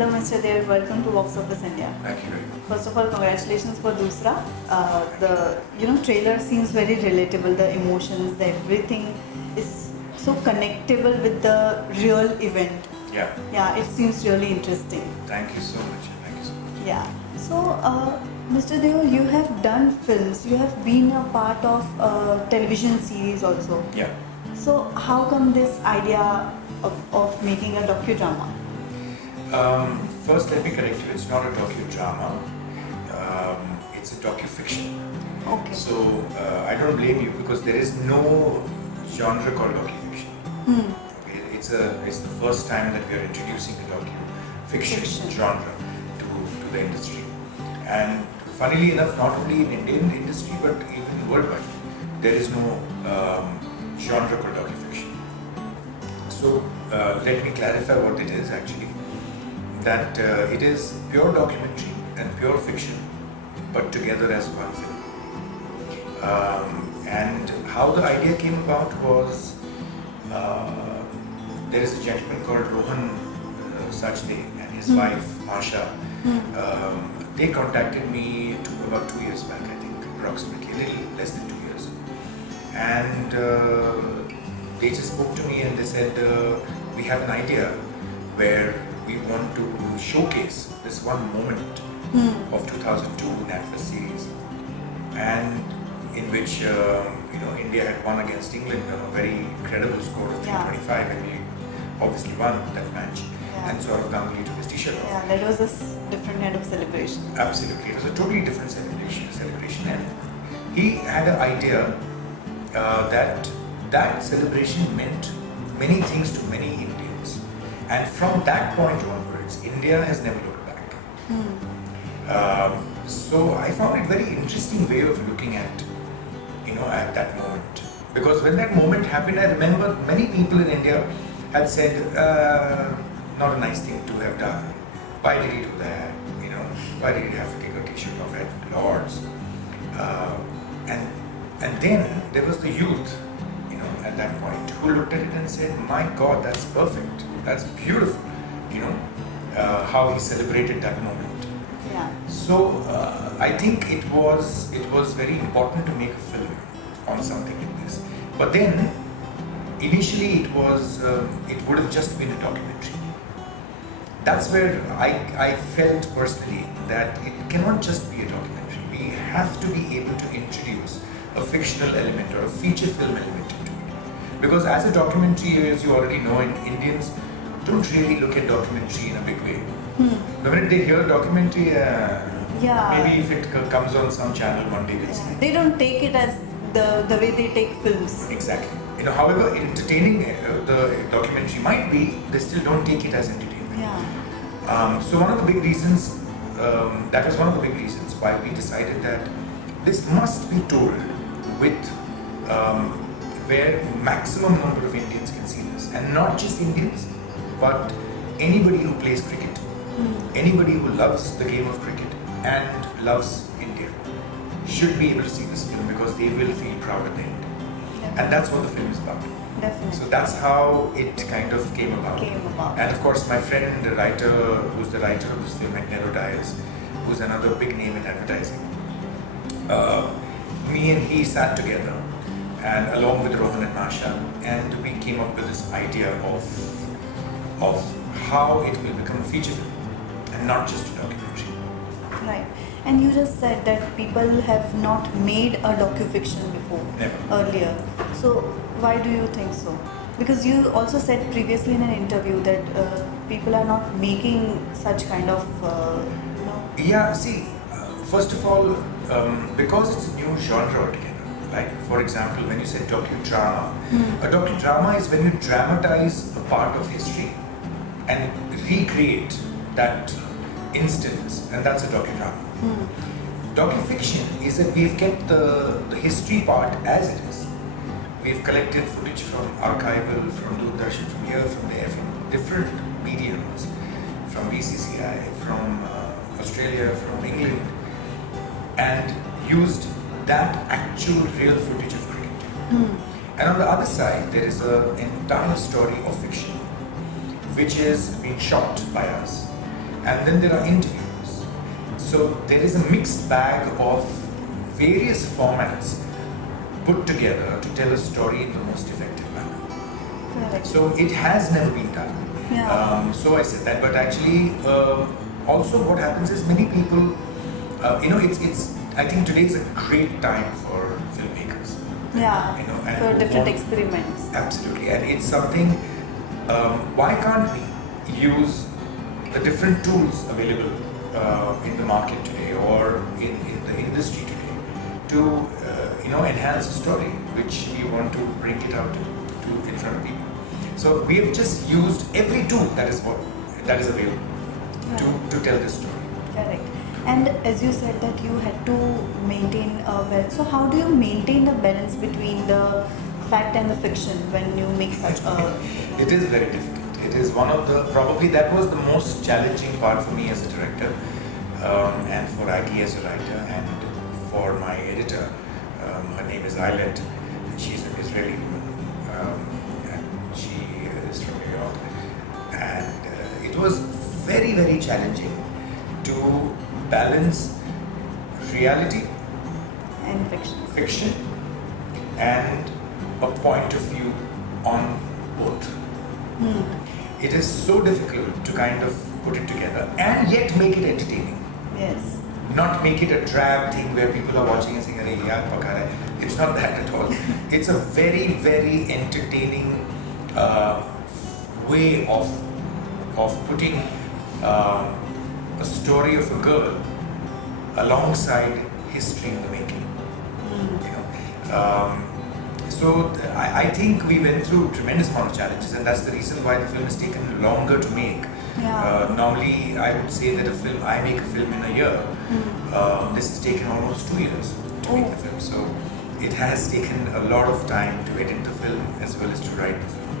Hello, Mr. Deo. Welcome to Box Office India. Thank you very much. First of all, congratulations for Doosra. The trailer seems very relatable. The emotions, the everything is so connectable with the real event. Yeah. Yeah, it seems really interesting. Thank you so much. Thank you so much. Yeah. So, Mr. Deo, you have done films. You have been a part of television series also. Yeah. So, how come this idea of making a docudrama? First, let me correct you. It's not a docudrama. It's a docu-fiction. Okay. So I don't blame you because there is no genre called docu-fiction. Okay, it's the first time that we are introducing the docu-fiction genre to the industry. And funnily enough, not only in Indian industry but even worldwide, there is no genre called docu-fiction. So let me clarify what it is actually. That it is pure documentary and pure fiction, but together as one film. And how the idea came about was there is a gentleman called Rohan Sajde and his wife Asha. They contacted me about 2 years back, I think, approximately, a little less than 2 years. And they just spoke to me and they said, we have an idea where we want to showcase this one moment of 2002 NATFA series, and in which India had won against England on a very incredible score of 325, and we obviously won that match. And Saurav Ganguly took his t-shirt off. Yeah, that was a different kind of celebration. Absolutely, it was a totally different celebration, and he had an idea that celebration meant many things to many Indians. And from that point onwards, India has never looked back. So I found it very interesting way of looking at, at that moment. Because when that moment happened, I remember many people in India had said, not a nice thing to have done. Why did he do that? Why did he have to take a t-shirt off at Lord's? And then there was the youth, at that point, who looked at it and said, my God, that's perfect. That's beautiful, how he celebrated that moment. Yeah. So I think it was very important to make a film on something like this. But then initially it would have just been a documentary. That's where I felt personally that it cannot just be a documentary. We have to be able to introduce a fictional element or a feature film element into it. Because as a documentary, as you already know, Indians don't really look at documentary in a big way. The minute they hear documentary, maybe if it comes on some channel one day, they'll see. They don't take it as the way they take films. Exactly. However entertaining the documentary might be, they still don't take it as entertainment. Yeah. So one of the big reasons, that was one of the big reasons why we decided that this must be told with where maximum number of Indians can see this, and not just Indians, but anybody who plays cricket, anybody who loves the game of cricket and loves India should be able to see this film because they will feel proud at the end. And that's what the film is about. Definitely. So that's how it kind of came about. And of course, my friend, the writer, who's the writer of this film, NEERAJ, who's another big name in advertising. Me and he sat together, and along with Rohan and Masha, and we came up with this idea of how it will become a feature film and not just a documentary. Right. And you just said that people have not made a docu-fiction before. Never. Earlier. So why do you think so? Because you also said previously in an interview that people are not making such kind of, Yeah, see, first of all, because it's a new genre altogether. Like, for example, when you say docudrama, a docudrama is when you dramatize a part of history and recreate that instance, and that's a docudrama. Docu-fiction is that we've kept the history part as it is. We've collected footage from archival, from Doordarshan, from here, from there, from different mediums, from BCCI, from Australia, from England, and used that actual real footage of cricket. And on the other side, there is an entire story of fiction, which is being shot by us. and then there are interviews. So there is a mixed bag of various formats put together to tell a story in the most effective manner. Correct. So it has never been done. Yeah. So I said that, but actually, also what happens is many people, it's. I think today is a great time for filmmakers. Yeah. And For different what- experiments. Absolutely, and it's something. Why can't we use the different tools available in the market today or in the industry today to enhance a story which we want to bring it out to in front of people. So we have just used every tool that is available to tell this story. Correct. And as you said that you had to maintain so how do you maintain the balance between the fact and the fiction when you make such a... It is very difficult. It is one of the, probably that was the most challenging part for me as a director, and for Aggie as a writer, and for my editor. Her name is Ailet. She's an Israeli woman, and she is from New York. And it was very, very challenging to balance reality, and fiction. fiction, and a point of view on both. It is so difficult to kind of put it together and yet make it entertaining. Yes. Not make it a drab thing where people are watching and saying, "Arey yaar, paka hai." It's not that at all. It's a very, very entertaining way of putting a story of a girl alongside history in the making. So I think we went through tremendous amount of challenges, and that's the reason why the film has taken longer to make. Yeah. Normally, I would say that I make a film in a year. This has taken almost 2 years to make the film. So it has taken a lot of time to edit the film as well as to write the film.